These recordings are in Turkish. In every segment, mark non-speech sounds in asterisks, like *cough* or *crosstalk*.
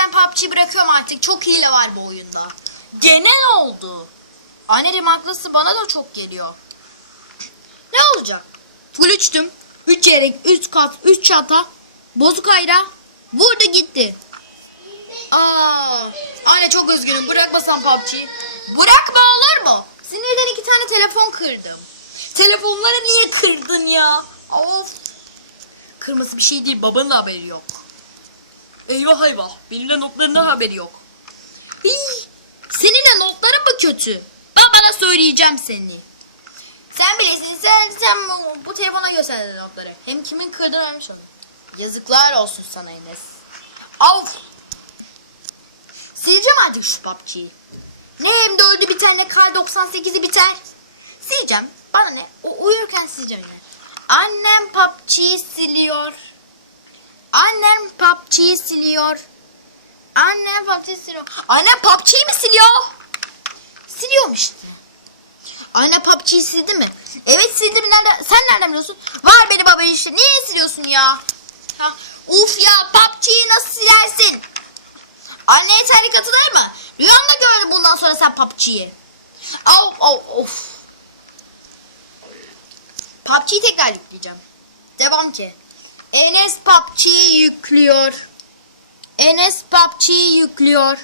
ben PUBG'yi bırakıyorum artık. Çok hile var bu oyunda. Gene ne oldu? Annem haklısı bana da çok geliyor. Ne olacak? Full uçtum. 3 yere 3 kat 3 çata. Bozuk ayra. Vurdu gitti. Aa, anne çok üzgünüm. Bırakmasam PUBG'yi. Bırakma olur mu? Sinirden iki tane telefon kırdım. Telefonları niye kırdın ya? Of. Kırması bir şey değil. Babanın haberi yok. Eyvah eyvah. Benim de notlarından haberi yok. Hii, senin de notların mı kötü? Ben bana söyleyeceğim seni. Sen bilirsin. Sen, sen bu, bu telefona göster notları. Hem kimin kırdığını öğrenmiş olayım. Yazıklar olsun sana Enes. Of. Sileceğim artık şu PUBG'yi. Ne hem de öldü bir tane kar 98'i biter. Sileceğim. Bana ne? O uyurken sileceğim yani. Annem PUBG'yi siliyor. Annem PUBG'yi siliyor. Annem PUBG'yi siliyor. Annem PUBG'yi mi siliyor? Siliyorum işte. Anne PUBG'yi sildi mi? Evet sildim. Nereden, sen nereden biliyorsun? Var beni baba işte. Niye siliyorsun ya? Ha, uf ya PUBG'yi nasıl silersin? Anne yeterli katılır mı? Rüyamda gördüm bundan sonra sen PUBG'yi. Av av of. PUBG'yi tekrar yükleyeceğim. Devam ki. Enes PUBG'yi yüklüyor. Enes PUBG'yi yüklüyor.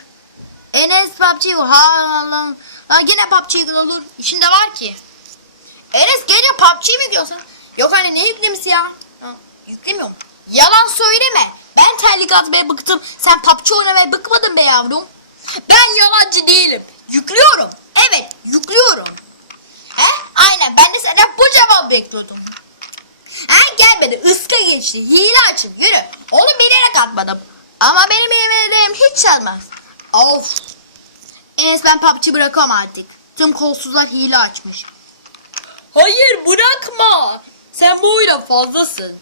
Enes PUBG ha lan. Lan gene PUBG yüklüyor. İçinde var ki. Enes gene PUBG mi yüklüyorsun? Yok anne ne yüklemesi ya? Ha, yüklemiyorum. Yalan söyleme. Ben terlik atmaya bıktım. Sen PUBG oynamaya bıkmadın be yavrum. Ben yalancı değilim. Yüklüyorum. Evet yüklüyorum. He? Aynen ben de senden bu cevabı bekliyordum. Ha gelmedi ıska geçti. Hile açın yürü. Onu bilerek atmadım. Ama benim yemeğim hiç çalmaz. Of. Enes ben PUBG bırakamam artık. Tüm kolsuzlar hile açmış. Hayır bırakma. Sen bu oyuna fazlasın.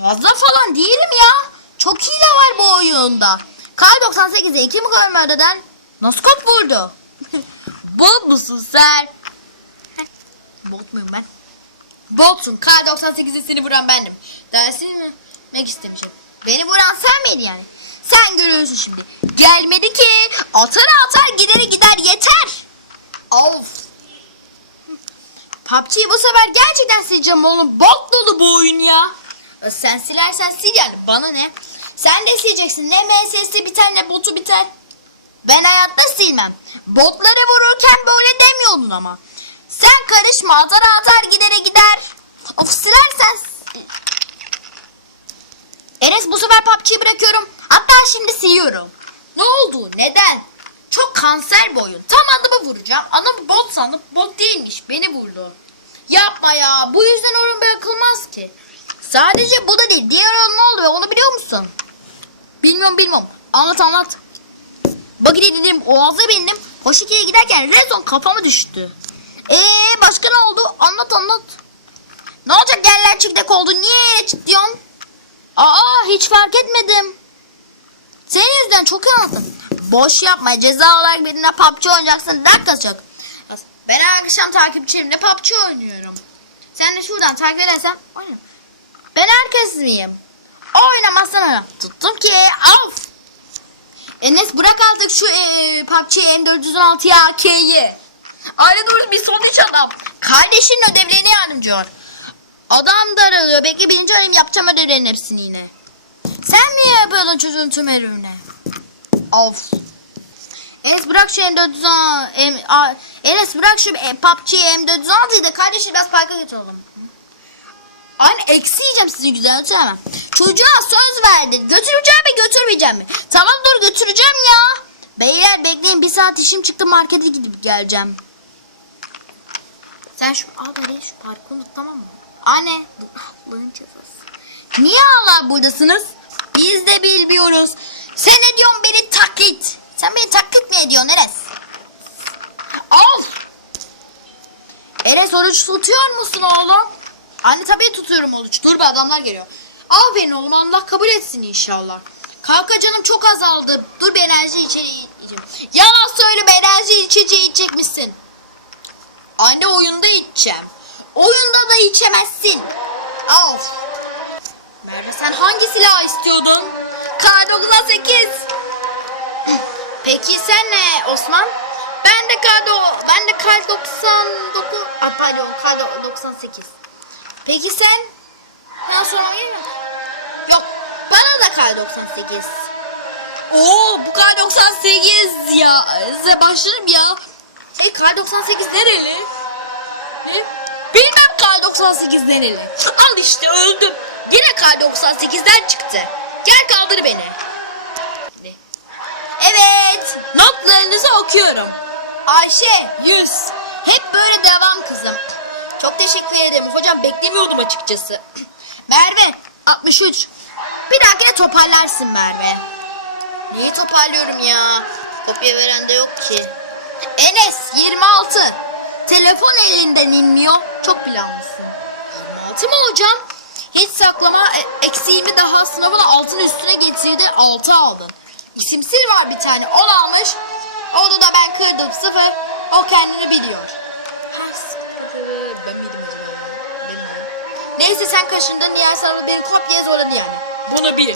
Fazla falan değilim ya. Çok hile var bu oyunda. Kar 98'e 2 mi koymadan nasıl kod vurdu? *laughs* Bot musun sen? Bot muyum ben? Botsun. Kar 98'e seni vuran bendim. Dersini mi? Mek istemişim. Beni vuran sen miydin yani? Sen görüyorsun şimdi. Gelmedi ki. Atar atar gideri gider yeter. Of. PUBG'yi bu sefer gerçekten sileceğim oğlum. Bot dolu bu oyun ya. Sen silersen sil yani. Bana ne? Sen de sileceksin. Ne MSS'i biter ne botu biter. Ben hayatta silmem. Botları vururken böyle demiyordun ama. Sen karışma. Atar atar gidere gider. Of silersen... Enes bu sefer PUBG'yi bırakıyorum. Hatta şimdi siliyorum. Ne oldu? Neden? Çok kanser bir oyun. Tam adımı vuracağım. Anam bot sanıp bot değilmiş. Beni vurdu. Yapma ya. Bu yüzden oyun bırakılmaz ki. Sadece bu da değil. Diğer oyun ne oldu be? Onu biliyor musun? Bilmiyorum bilmiyorum. Anlat anlat. Bakire dedim Oğaz'a bindim. Hoşiki'ye giderken rezon kafama düştü. Başka ne oldu? Anlat anlat. Ne olacak yerler çiftlik oldu? Niye yere diyorsun? Aa hiç fark etmedim. Senin yüzünden çok iyi. Boş yapma. Ceza olarak benimle PUBG oynayacaksın. Dakika çok. Ben her akşam takipçilerimle PUBG oynuyorum. Sen de şuradan takip edersen oyna. Ben herkes miyim? Oynamazsan oyna. Tuttum ki. Of. Enes bırak artık şu e, PUBG M416 ya K'yi. Aile doğrusu bir son iç adam. Kardeşinin ödevlerine yardımcı ol. Adam daralıyor. Belki birinci arayayım yapacağım ödevlerin hepsini yine. Sen niye yapıyordun çocuğun tüm ödevini? Of. Enes bırak şu M416 M, A- Enes bırak şu PUBG M416'yı da kardeşi biraz parka götürelim. Anne eksi yiyeceğim sizin güzel söylemem. Çocuğa söz verdin. Götüreceğim mi götürmeyeceğim mi? Tamam dur götüreceğim ya. Beyler bekleyin bir saat işim çıktı markete gidip geleceğim. Sen şu al hadi şu parkı unut tamam mı? Anne. Allah'ın cezası. Niye hala buradasınız? Biz de bilmiyoruz. Sen ne diyorsun beni taklit? Sen beni taklit mi ediyorsun Enes? Al. Enes oruç tutuyor musun oğlum? Anne tabii tutuyorum oruç. Dur be adamlar geliyor. Aferin oğlum Allah kabul etsin inşallah. Kanka canım çok azaldı. Dur bir enerji içeceği içeceğim. Yalan söyleme enerji içeceği içecekmişsin. Anne oyunda içeceğim. Oyunda da içemezsin. Al. Merve sen hangi silah istiyordun? K98. Peki sen ne Osman? Ben de kar ben de kar 99 ah, pardon kar 98. Peki sen? Ben gerekiyor mu? Yok bana da kar 98. Oo bu kar 98 ya. Size başlarım ya. Hey kar 98 nereli? Ne? Bilmem kar 98 nereli. Al işte öldüm. Yine kar 98'den çıktı. Gel kaldır beni. Ne? Evet. Notlarınızı okuyorum. Ayşe 100. Hep böyle devam kızım. Çok teşekkür ederim. Hocam beklemiyordum açıkçası. *clears throat* Merve 63. Bir dahakine toparlarsın Merve. Neyi toparlıyorum ya? Kopya veren de yok ki. Enes 26. Telefon elinden inmiyor. Çok planlısın. 26 mı hocam? Hiç saklama e, eksiğimi daha sınavın altın üstüne getirdi 6 aldın. İsimsil var bir tane 10 almış. Onu da ben kırdım 0. O kendini biliyor. Ben? Neyse sen kaşındın Nihal sana beni kopyaya zorladı yani. Bunu bil.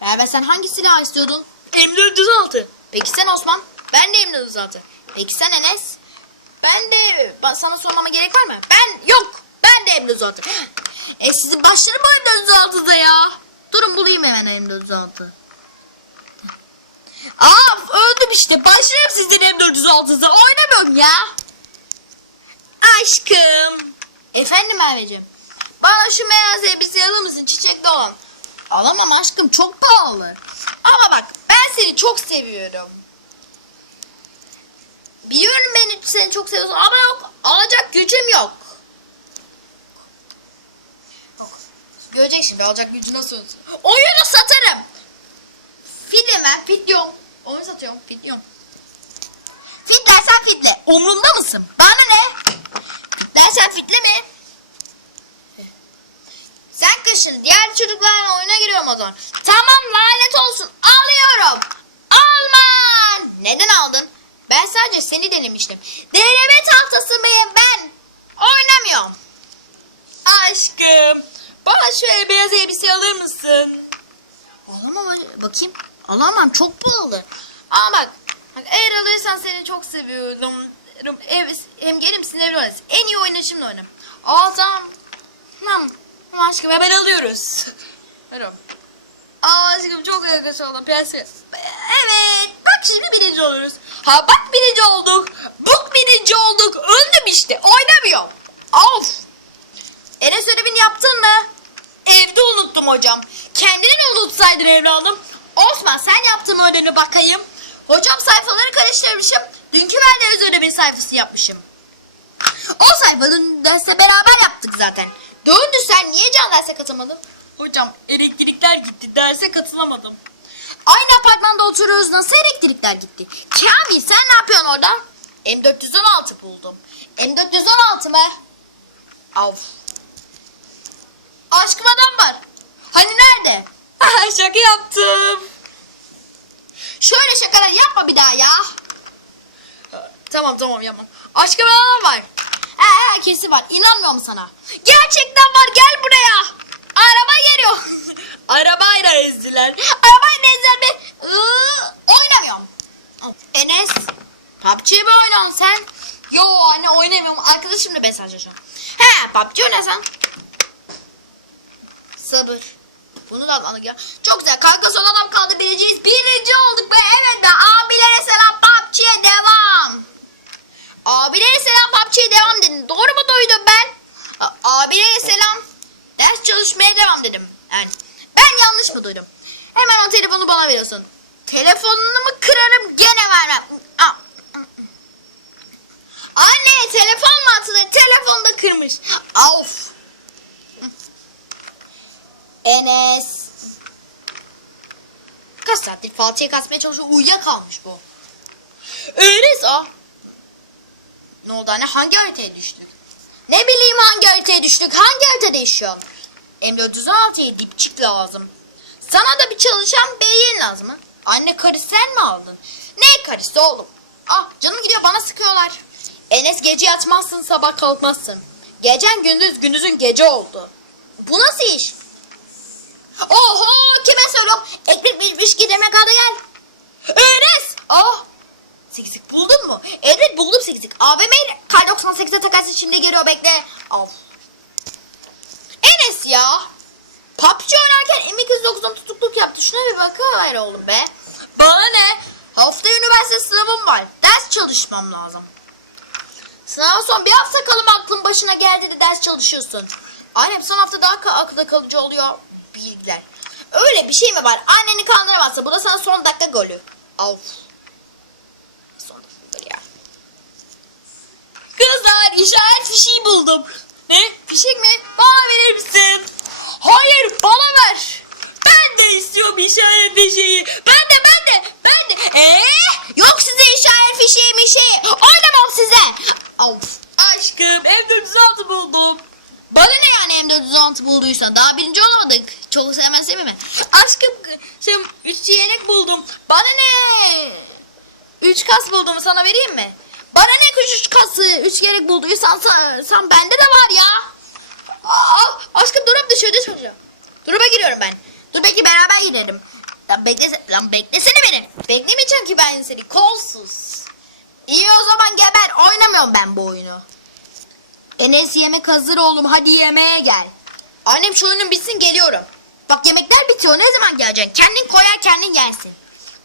Merve sen hangi silah istiyordun? M416. Peki sen Osman? Ben de M416. Peki sen Enes? Ben de sana sormama gerek var mı? Ben yok. Ben de M416. *gasps* E sizin başları mı M416'da ya? Durun bulayım hemen M416. *laughs* Aa öldüm işte. Başlarım sizin M416'da. Oynamıyorum ya. Aşkım. Efendim Merveciğim. Bana şu beyaz elbiseyi alır mısın çiçekli olan? Alamam aşkım çok pahalı. Ama bak ben seni çok seviyorum. Biliyorum beni seni çok seviyorsun ama yok alacak gücüm yok. Yok. Görecek şimdi alacak gücü nasıl olsun. Oyunu satarım. Fidye ben fidyon. Oyun satıyorum fidyon. Fit dersen fitle. Umrunda mısın? Bana ne? Fit dersen fitle mi? Sen kışın diğer çocuklarla oyuna giriyorum o zaman. Tamam lanet olsun alıyorum. Alman. Neden aldın? Ben sadece seni denemiştim. Deneme tahtası mıyım ben? Oynamıyorum. Aşkım bana şu beyaz elbise alır mısın? Alamam bakayım. Alamam çok pahalı. Ama bak bak, eğer alırsan seni çok seviyorum. Ev, hem gelir misin evli oynasın. En iyi oynayışımla oynarım. Aa tamam. Aşkım hemen alıyoruz. Aa aşkım çok yakışıklı prenses. Evet bak şimdi birinci oluyoruz. Ha bak birinci olduk. Buk birinci olduk. Öldüm işte oynamıyorum. Of. Enes ödevini yaptın mı? Evde unuttum hocam. Kendini unutsaydın evladım? Osman sen yaptın mı ödevini bakayım. Hocam sayfaları karıştırmışım. Dünkü verdiğiniz ödevin sayfası yapmışım. O sayfanın derste beraber yaptık zaten. Döndü sen niye can derse katılmadın? Hocam elektrikler gitti derse katılamadım. Aynı apartmanda oturuyoruz nasıl elektrikler gitti? Kamil sen ne yapıyorsun orada? M416 buldum. M416 mı? Of. Aşkım adam var. Hani nerede? Şaka yaptım. Şöyle şakalar yapma bir daha ya. Tamam tamam yapmam. Aşkım adam var. He he kesin var. İnanmıyorum sana. Gerçekten var gel buraya. Araba geliyor. *laughs* Arabayla ezdiler. Arabayla ezdiler mi? Iı, oynamıyorum. Enes. PUBG mi oynuyorsun sen? Yo anne oynamıyorum. Arkadaşımla mesajlaşıyorum. He PUBG oynasan. Sabır. Bunu da anladık ya. Çok güzel. Kanka son adam kaldı. Biriciyiz. Birinci olduk be. Evet be. Abilere selam. PUBG'ye devam. Abilere selam. PUBG'ye devam dedin. Doğru mu duydum ben? Abilere selam. Ders çalışmaya devam dedim. Yani ben yanlış mı duydum? Hemen o telefonu bana veriyorsun. Telefonunu mu kırarım gene vermem. Aa. Anne telefon mu atılır? Telefonu da kırmış. Of. Enes. Kaç saattir Fatih'e kasmaya çalışıyor. Uyuyakalmış bu. Enes o. Ne oldu anne? Hangi haritaya düştük? Ne bileyim hangi haritaya düştük? Hangi haritada yaşıyorsun? M416'ya dipçik lazım. Sana da bir çalışan beyin lazım. Ha? Anne karısı sen mi aldın? Ne karısı oğlum? Ah canım gidiyor bana sıkıyorlar. Enes gece yatmazsın sabah kalkmazsın. Gecen gündüz gündüzün gece oldu. Bu nasıl iş? Oho kime söylüyorum? Ekmek bilmiş gidemek adı gel. Enes! Ah! Siksik buldun mu? Evet buldum siksik. AVM'yi kar 98'e takarsın şimdi geliyor bekle. Al. Enes ya. PUBG oynarken M209'dan tutukluk yaptı. Şuna bir bakıver oğlum be. Bana ne? Haftaya üniversite sınavım var. Ders çalışmam lazım. Sınava son bir hafta kalım aklın başına geldi de ders çalışıyorsun. Annem son hafta daha akılda kalıcı oluyor bilgiler. Öyle bir şey mi var? Anneni kandıramazsa bu da sana son dakika golü. Of. Son dakika golü ya. Kızlar işaret fişeği buldum. Ne? Fişek mi? Bana verir misin? Hayır bana ver. Ben de istiyorum işaret fişeği. Ben de ben de ben de. Eee? Yok size işaret fişeği mi şey. Oynamam size. Of. Aşkım M416 buldum. Bana ne yani M416 bulduysan? Daha birinci olamadık. Çok sevmez mi? Aşkım şey, üç yenek buldum. Bana ne? Üç kas buldum sana vereyim mi? Bana ne üç kası? Üç gerek bulduysan sen, sen bende de var ya. Aa, aşkım durup dışarıda çalacağım. Duruma giriyorum ben. Dur belki beraber girelim. Lan, beklese, lan beklesene beni. Beklemeyeceğim ki ben seni. Kolsuz. İyi o zaman geber. Oynamıyorum ben bu oyunu. Enes yemek hazır oğlum. Hadi yemeğe gel. Annem şu oyunun bitsin geliyorum. Bak yemekler bitiyor. Ne zaman geleceksin? Kendin koyar kendin yersin.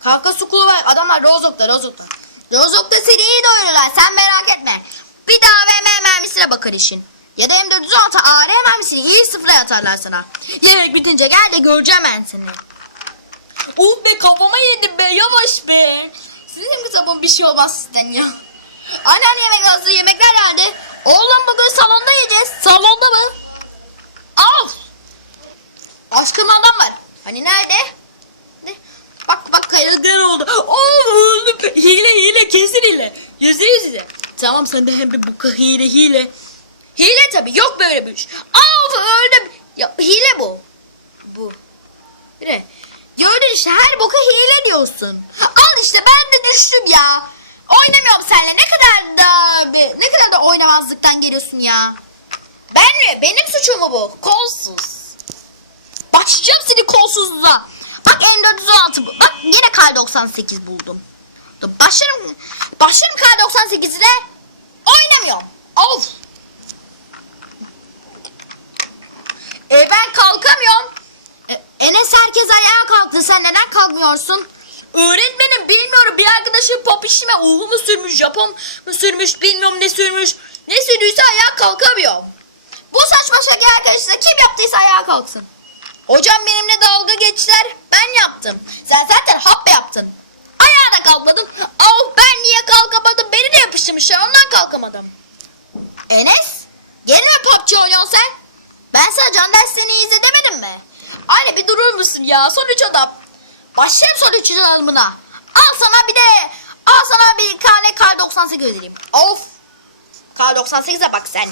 Kanka sukulu var. Adamlar Rozok'ta Rozok'ta. Rozok'ta seni iyi doyururlar. Sen merak etme. Bir daha VM mermisine bakar işin. Ya da M416 AR mermisini iyi sıfıra atarlar sana. Yemek bitince gel de göreceğim ben seni. Uf be kafama yedim be yavaş be. Sizin kitabın bir şey olmaz sizden ya. Anneanne yemek hazır yemekler nerede? Oğlum bugün salonda yiyeceğiz. Salonda mı? Al. Aşkım adam var. Hani nerede? Ne? Bak bak kayıklar oldu. Oo öldüm. Hile hile kesin hile. Yüzde yüz hile. Tamam sen de hem bir bu hile hile. Hile tabi yok böyle bir şey. Of öldüm. Ya hile bu. Bu. Ne? Gördün işte her boka hile diyorsun. Al işte ben de düştüm ya. Oynamıyorum seninle. Ne kadar da ne kadar da oynamazlıktan geliyorsun ya. Ben mi? Benim suçum mu bu? Kolsuz. Başlayacağım seni kolsuzluğa. Bak M416 bu. Bak yine Kar 98 buldum. Dur, Başlarım, başlarım Kar 98 ile oynamıyorum. Of. E ben kalkamıyorum. E, Enes herkes ayağa kalktı. Sen neden kalkmıyorsun? Öğretmenim bilmiyorum. Bir arkadaşım pop işime uhu mu sürmüş, Japon mu sürmüş, bilmiyorum ne sürmüş. Ne sürdüyse ayağa kalkamıyorum. Bu saçma şaka arkadaşlar kim yaptıysa ayağa kalksın. Hocam benimle dalga geçtiler. Ben yaptım. Sen zaten hap yaptın. Ayağa da kalkmadın. Oh ben niye kalkamadım? Beni de yapıştırmışlar. Ondan kalkamadım. Enes. Gene mi PUBG oynuyorsun sen? Ben sana can derslerini izle demedim mi? Anne musun ya? Son üç adam. Başlayalım son üç adamına. Al sana bir de al sana bir tane Kar 98 vereyim. Of. Kar 98'e bak sen.